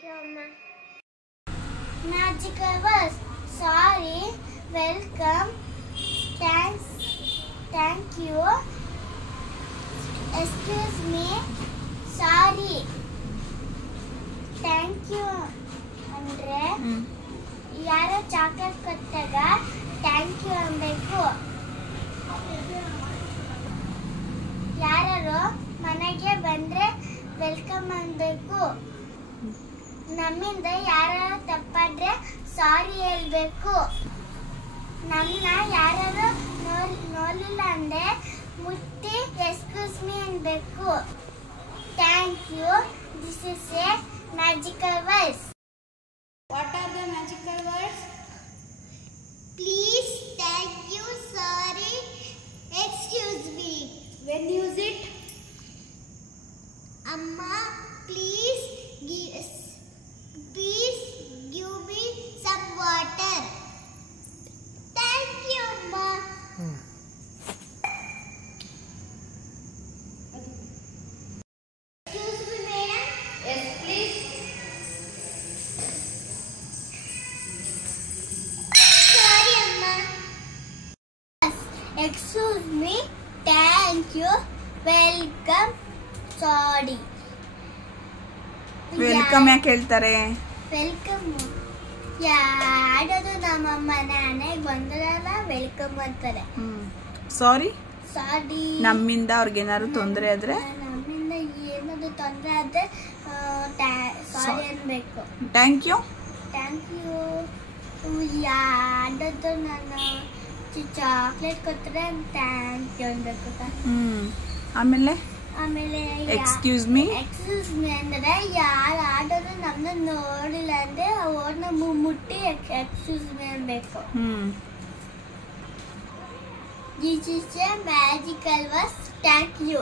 Thank you, Amma. Magical words. Sorry, welcome, thanks, thank you, excuse me, sorry, thank you ಅಂದ್ರೆ ಯಾರೋ chocolate ಕೊಟ್ಟಾಗ thank you ಅನ್ಬೇಕು. ಯಾರು ಮನೆಗೆ ಬಂದ್ರೆ ವೆಲ್ಕಮ್ ಅನ್ಬೇಕು. ನಮ್ಮಿಂದ ಯಾರು ತಪ್ಪಾದ್ರೆ ಸಾರಿ ಹೇಳ್ಬೇಕು. ನನ್ನ ಯಾರು ನೋಡಲಿಲ್ಲ ಅಂದ್ರೆ ಮುಟ್ಟಿ ಎಕ್ಸ್ಕ್ಯೂಸ್ ಮೀ ಅನ್ಬೇಕು. Thank you. This is a magical words. What are the magical words? Please, thank you, sorry, excuse me. When use it? Amma, please give me some water. Thank you, Amma. Excuse me, madam. Yes, please. Sorry, Amma. Excuse me. Thank you. Welcome. Sorry. Welcome ಯಾಕೆ ಹೇಳ್ತಾರೆ? Welcome ಯಾಡೋದು ನಮ್ಮಮ್ಮ ಮನೆಗೆ ಬಂದ್ರಲ್ಲ welcome ಅಂತಾರೆ. ಸಾರಿ, ಸಾರಿ ನಮ್ಮಿಂದ ಅವ್ರಿಗೆ ಏನಾದ್ರು ತೊಂದರೆ ಆದ್ರೆ, ನಮ್ಮಿಂದ ಏನಾದ್ರು ತೊಂದರೆ ಆದ್ರೆ ಸಾರಿ ಅನ್ಬೇಕು. Thank you. Thank you. ಯಾಡೋದು ನಾನು ಚಾಕ್ಲೇಟ್ ಕೊಟ್ಟರೆ ಥ್ಯಾಂಕ್ ಯು ಅನ್ಬೇಕು. ಆಮೇಲೆ ಆಮೇಲೆ ಎಕ್ಸ್ಕ್ಯೂಸ್ ಮೀ ಅಂದ್ರೆ ಯಾರು ಆಡೋದು ನಮ್ಮನ್ನ ನೋಡಿಲ್ಲ ಅಂದ್ರೆ ಅವ್ರನ್ನ ಮುಟ್ಟಿ ಎಕ್ಸ್ಕ್ಯೂಸ್ ಮೀ ಅನ್ಬೇಕು. This is a magical verse. Thank you.